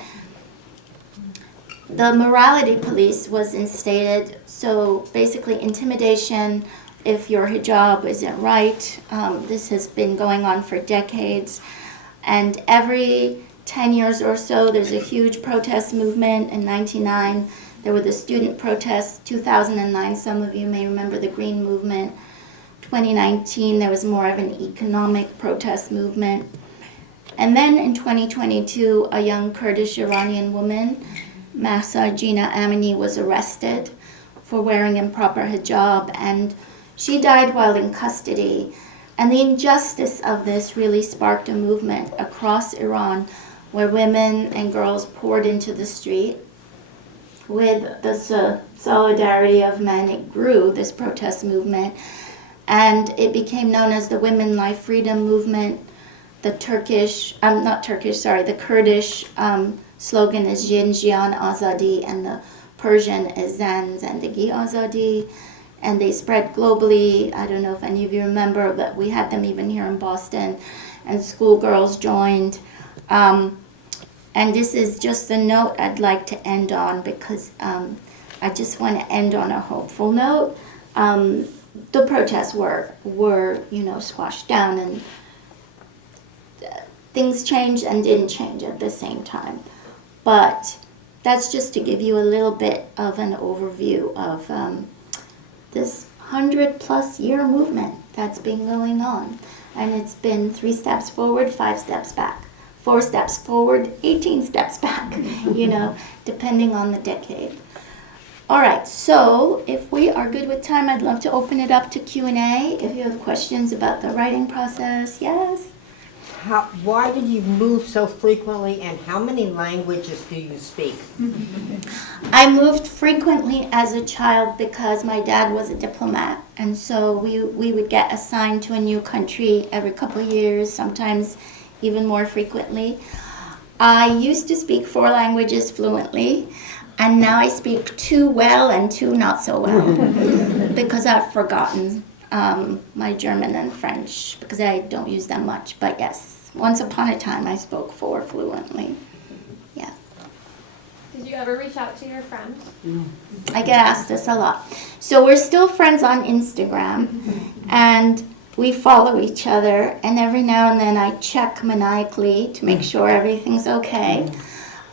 the morality police was instated, so basically intimidation if your hijab isn't right. This has been going on for decades. And every 10 years or so, there's a huge protest movement. In 1999, there were the student protests. 2009, some of you may remember the Green Movement. 2019, there was more of an economic protest movement. And then in 2022, a young Kurdish Iranian woman, Mahsa Jina Amini, was arrested for wearing improper hijab, and she died while in custody. And the injustice of this really sparked a movement across Iran where women and girls poured into the street. With the solidarity of men, it grew, this protest movement, and it became known as the Women Life Freedom Movement. The Kurdish slogan is Jin Jian Azadi, and the Persian is Zan Zandagi Azadi, and they spread globally. I don't know if any of you remember, but we had them even here in Boston, and schoolgirls joined. And this is just the note I'd like to end on, because I just want to end on a hopeful note. The protests were squashed down, and things changed and didn't change at the same time. But that's just to give you a little bit of an overview of this 100-plus year movement that's been going on. And it's been 3 steps forward, 5 steps back. 4 steps forward, 18 steps back, depending on the decade. All right, so if we are good with time, I'd love to open it up to Q&A. If you have questions about the writing process, yes? Why did you move so frequently, and how many languages do you speak? I moved frequently as a child because my dad was a diplomat, and so we would get assigned to a new country every couple of years, sometimes even more frequently. I used to speak 4 languages fluently, and now I speak 2 well and 2 not so well because I've forgotten my German and French because I don't use them much. But yes, once upon a time I spoke 4 fluently. Yeah. Did you ever reach out to your friend? I get asked this a lot. So we're still friends on Instagram, and we follow each other, and every now and then I check maniacally to make sure everything's okay.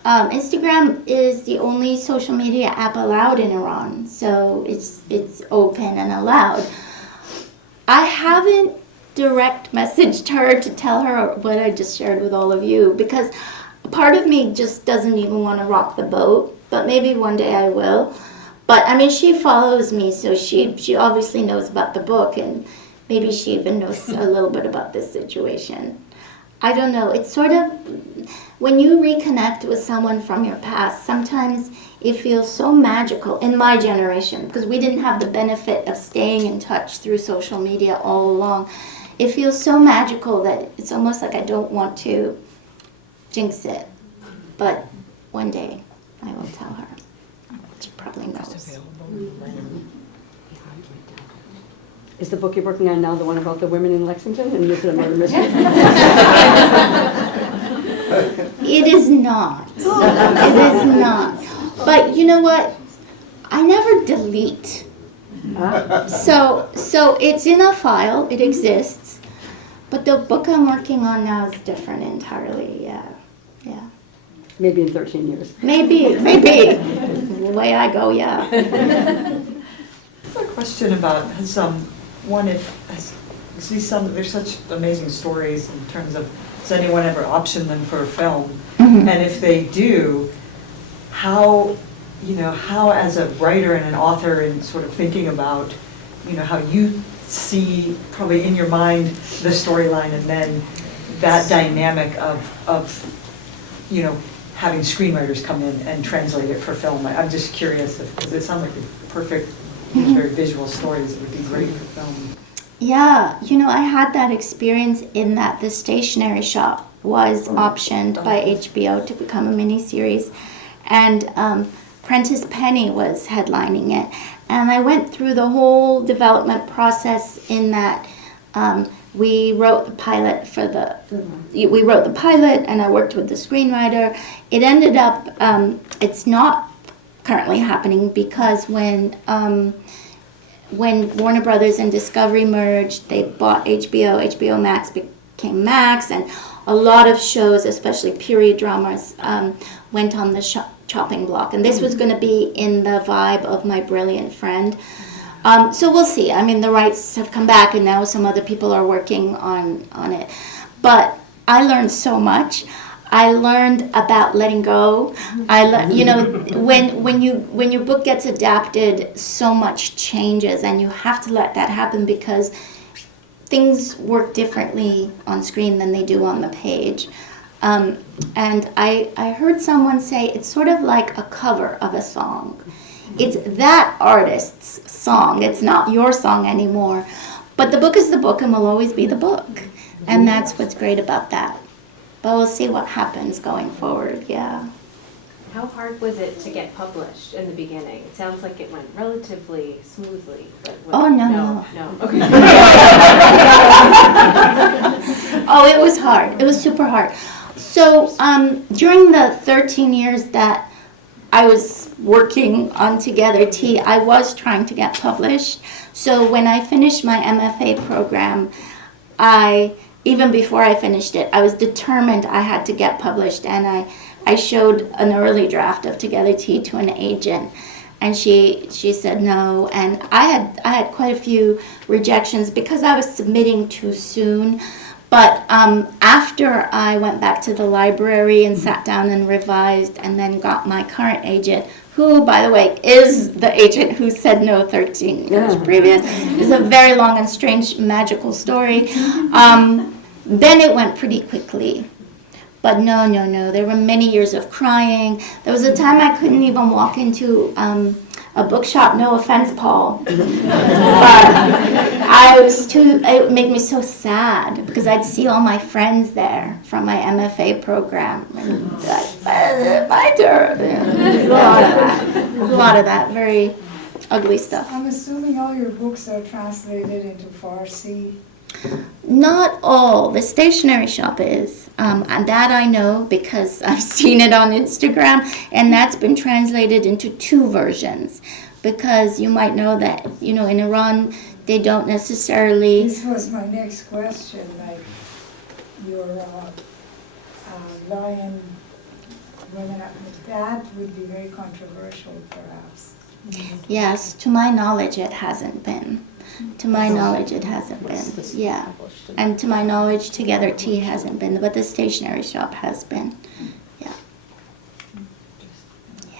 Instagram is the only social media app allowed in Iran, so it's open and allowed. I haven't direct messaged her to tell her what I just shared with all of you, because part of me just doesn't even want to rock the boat, but maybe one day I will. But I mean, she follows me, so she obviously knows about the book, and maybe she even knows a little bit about this situation. I don't know. It's sort of, when you reconnect with someone from your past, sometimes it feels so magical in my generation, because we didn't have the benefit of staying in touch through social media all along. It feels so magical that it's almost like I don't want to jinx it. But one day I will tell her. She probably knows. Is the book you're working on now the one about the women in Lexington? And is it another mystery? It is not. It is not. But you know what? I never delete. So it's in a file. It exists. But the book I'm working on now is different entirely. Yeah. Maybe in 13 years. Maybe. The way I go, yeah. A question about there's such amazing stories in terms of, does anyone ever option them for a film? Mm-hmm. And if they do, how as a writer and an author, and sort of thinking about, how you see probably in your mind the storyline, and then that dynamic of having screenwriters come in and translate it for film. I'm just curious, because it sounds like the perfect, very visual stories that would be great for film. Yeah, I had that experience in that the Stationery Shop was optioned by HBO to become a miniseries, and Prentice Penny was headlining it. And I went through the whole development process in that we wrote the pilot and I worked with the screenwriter. It ended up, it's not currently happening because when Warner Brothers and Discovery merged, they bought HBO. HBO Max became Max, and a lot of shows, especially period dramas, went on the chopping block. And this was going to be in the vibe of My Brilliant Friend. So we'll see. I mean, the rights have come back, and now some other people are working on it. But I learned so much. I learned about letting go. When your book gets adapted, so much changes, and you have to let that happen because things work differently on screen than they do on the page. And I heard someone say it's sort of like a cover of a song. It's that artist's song. It's not your song anymore. But the book is the book and will always be the book. And that's what's great about that. But we'll see what happens going forward, yeah. How hard was it to get published in the beginning? It sounds like it went relatively smoothly. But No. Okay. Oh, it was hard. It was super hard. So during the 13 years that I was working on Together Tea, I was trying to get published. So when I finished my MFA program, even before I finished it, I was determined I had to get published, and I showed an early draft of Together Tea to an agent. and she said no. And I had quite a few rejections because I was submitting too soon. But after I went back to the library and sat down and revised and then got my current agent, who, by the way, is the agent who said no 13 years previous. It's a very long and strange magical story. Then it went pretty quickly. But no. There were many years of crying. There was a time I couldn't even walk into a bookshop, no offense, Paul. But it made me so sad because I'd see all my friends there from my MFA program. And like, my turn. A lot of that very ugly stuff. I'm assuming all your books are translated into Farsi. Not all. The Stationery Shop is. And that I know because I've seen it on Instagram, and that's been translated into 2 versions. Because you might know that, in Iran, they don't necessarily... This was my next question, like your Lion Women of that would be very controversial, perhaps. Yes, to my knowledge, it hasn't been. To my knowledge, it hasn't been. Yeah. And to my knowledge, Together Tea hasn't been, but the Stationery Shop has been. Yeah.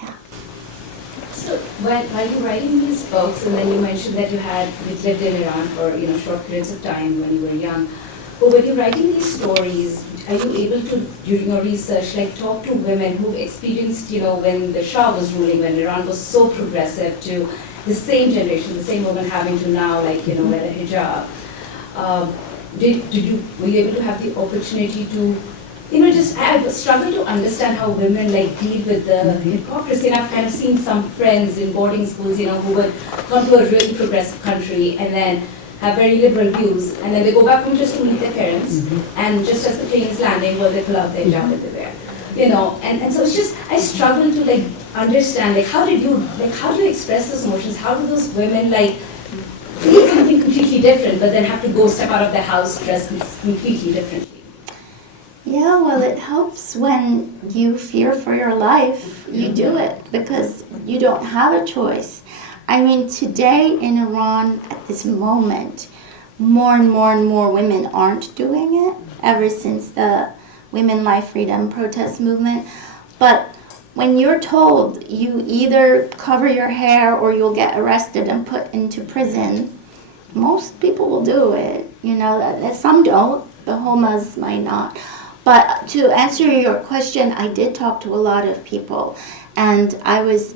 Yeah. So while you're writing these books, and then you mentioned that you lived in Iran for short periods of time when you were young, but when you're writing these stories, are you able to, during your research, talk to women who've experienced, when the Shah was ruling, when Iran was so progressive, to the same generation, the same woman having to now, wear a hijab? Were you able to have the opportunity to, I struggle to understand how women deal with the hypocrisy. And I've kind of seen some friends in boarding schools, who would come to a really progressive country and then have very liberal views, and then they go back home just to meet their parents, and just as the plane is landing, they pull out their hijab that they wear. And so it's just, I struggle to understand, how do you express those emotions? How do those women feel something completely different, but then have to go step out of their house dressed completely differently? Yeah, well, it helps when you fear for your life, you do it, because you don't have a choice. I mean, today in Iran, at this moment, more and more women aren't doing it, ever since the Women, Life, Freedom protest movement. But when you're told you either cover your hair or you'll get arrested and put into prison, most people will do it. Some don't, the Homas might not. But to answer your question, I did talk to a lot of people. And I was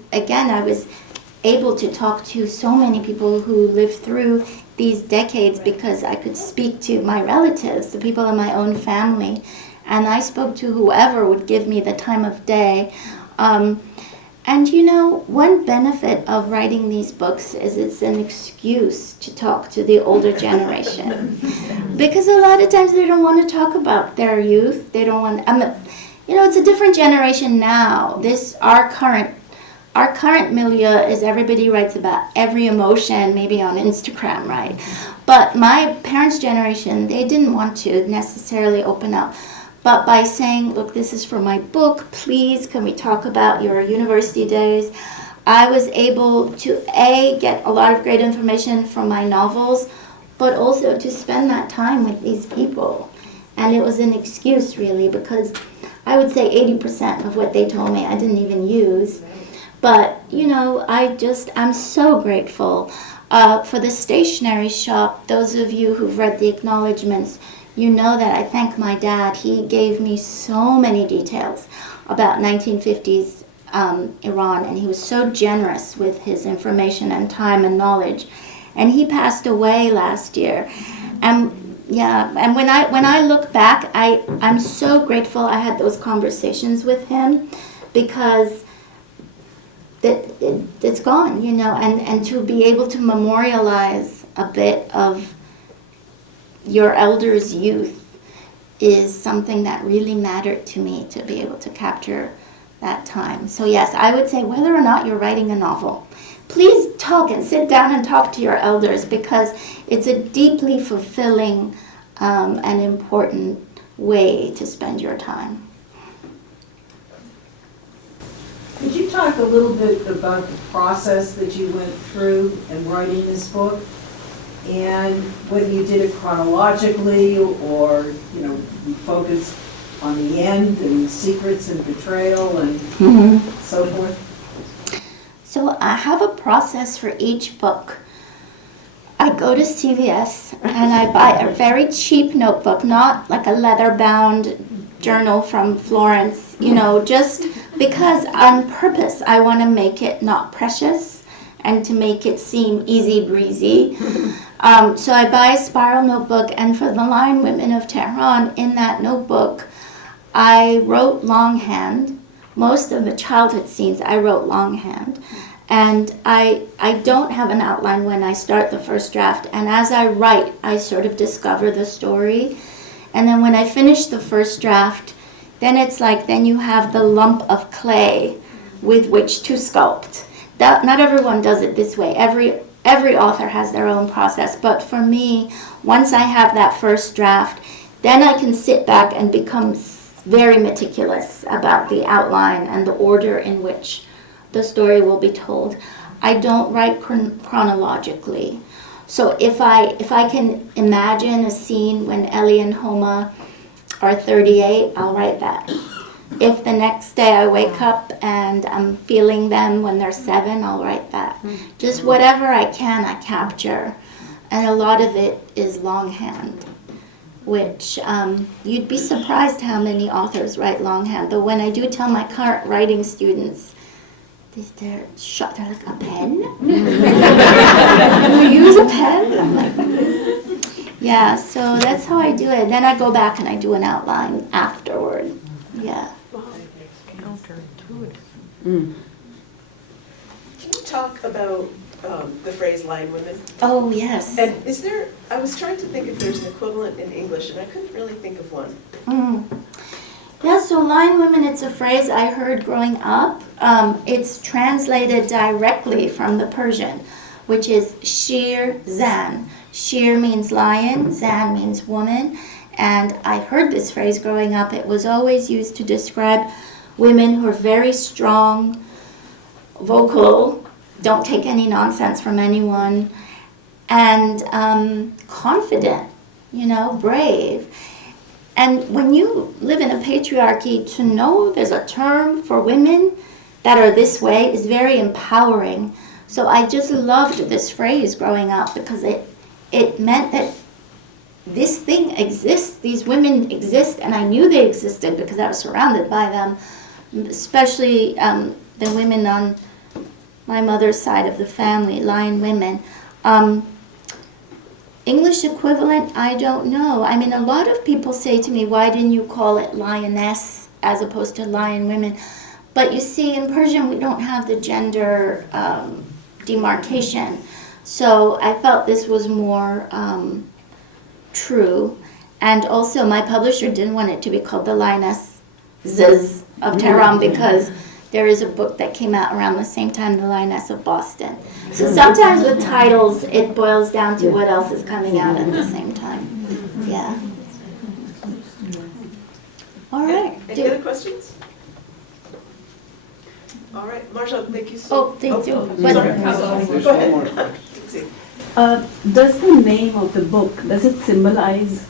able to talk to so many people who lived through these decades because I could speak to my relatives, the people in my own family. And I spoke to whoever would give me the time of day. And one benefit of writing these books is it's an excuse to talk to the older generation. Because a lot of times they don't want to talk about their youth. They don't want, it's a different generation now. Our current milieu is everybody writes about every emotion, maybe on Instagram, right? But my parents' generation, they didn't want to necessarily open up. But by saying, look, this is for my book, please, can we talk about your university days? I was able to, get a lot of great information from my novels, but also to spend that time with these people. And it was an excuse, really, because I would say 80% of what they told me I didn't even use. But, I'm so grateful for the Stationery Shop. Those of you who've read the acknowledgments, you know that I thank my dad. He gave me so many details about 1950s Iran, and he was so generous with his information and time and knowledge. And he passed away last year. And when I look back, I'm so grateful I had those conversations with him, because it's gone, and to be able to memorialize a bit of your elders' youth is something that really mattered to me, to be able to capture that time. So yes, I would say whether or not you're writing a novel, please talk and sit down and talk to your elders, because it's a deeply fulfilling and important way to spend your time. Could you talk a little bit about the process that you went through in writing this book? And whether you did it chronologically or, you focused on the end and secrets and betrayal and so forth? So I have a process for each book. I go to CVS and I buy a very cheap notebook, not like a leather-bound journal from Florence, just because on purpose I want to make it not precious and to make it seem easy breezy. So I buy a spiral notebook, and for the Lion Women of Tehran, in that notebook, I wrote longhand. Most of the childhood scenes I wrote longhand. And I don't have an outline when I start the first draft. And as I write, I sort of discover the story. And then when I finish the first draft, then you have the lump of clay with which to sculpt. Not everyone does it this way. Every author has their own process. But for me, once I have that first draft, then I can sit back and become very meticulous about the outline and the order in which the story will be told. I don't write chronologically. So if I can imagine a scene when Ellie and Homa are 38, I'll write that. If the next day I wake up and I'm feeling them when they're 7, I'll write that. Just whatever I can, I capture. And a lot of it is longhand, which you'd be surprised how many authors write longhand. Though when I do tell my current writing students, they're shocked. They're like, a pen? You use a pen? I'm like, yeah, so that's how I do it. Then I go back and I do an outline afterward. Yeah. Can you talk about the phrase Lion Women? Oh, yes. And I was trying to think if there's an equivalent in English, and I couldn't really think of one. Yeah, so Lion Women, it's a phrase I heard growing up. It's translated directly from the Persian, which is Shir Zan. Shir means lion, Zan means woman. And I heard this phrase growing up. It was always used to describe women who are very strong, vocal, don't take any nonsense from anyone, and confident, brave. And when you live in a patriarchy, to know there's a term for women that are this way is very empowering. So I just loved this phrase growing up because it meant that this thing exists, these women exist, and I knew they existed because I was surrounded by them, especially the women on my mother's side of the family, Lion Women. English equivalent, I don't know. I mean, a lot of people say to me, why didn't you call it lioness as opposed to Lion Women? But you see, in Persian, we don't have the gender demarcation. So I felt this was more true. And also, my publisher didn't want it to be called the Lionesses of Tehran because there is a book that came out around the same time, The Lioness of Boston. So sometimes with titles, it boils down to what else is coming out at the same time. Yeah. All right. Any other questions? All right, Marjan, thank you so much. Thank you. Sorry. Go ahead. Does the name of the book, does it symbolize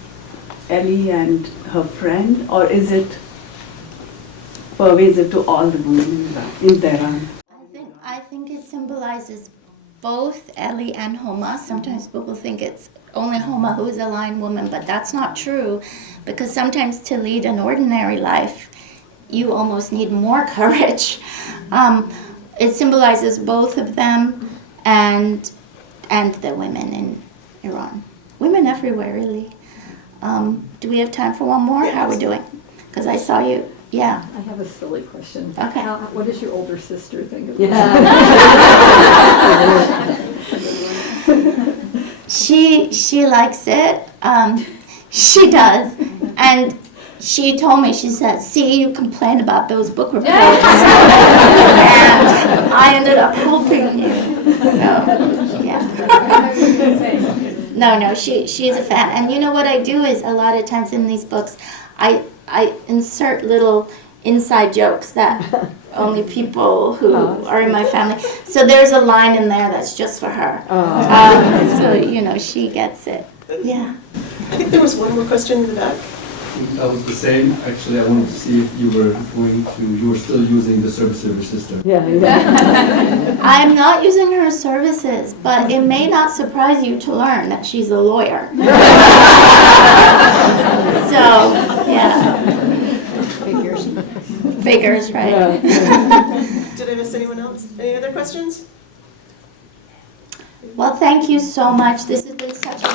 Ellie and her friend, or is it pervasive to all the women in Tehran? I think it symbolizes both Ellie and Homa. Sometimes people think it's only Homa who is a Lion woman, but that's not true, because sometimes to lead an ordinary life, you almost need more courage. It symbolizes both of them and the women in Iran. Women everywhere, really. Do we have time for one more? How are we doing? Because I saw you. Yeah. I have a silly question. Okay. What does your older sister think of She likes it. She does. And she told me, she said, see, you complain about those book reports. And I ended up helping you. So, yeah. No, she's a fan. And you know what I do is a lot of times in these books, I insert little inside jokes that only people who are in my family. So there's a line in there that's just for her. So, you know, she gets it. Yeah. I think there was one more question in the back. That was the same. Actually, I wanted to see if you were still using the service system. Yeah. I'm not using her services, but it may not surprise you to learn that she's a lawyer. So, yeah. Figures, right? Yeah. Did I miss anyone else? Any other questions? Well, thank you so much. This has been such a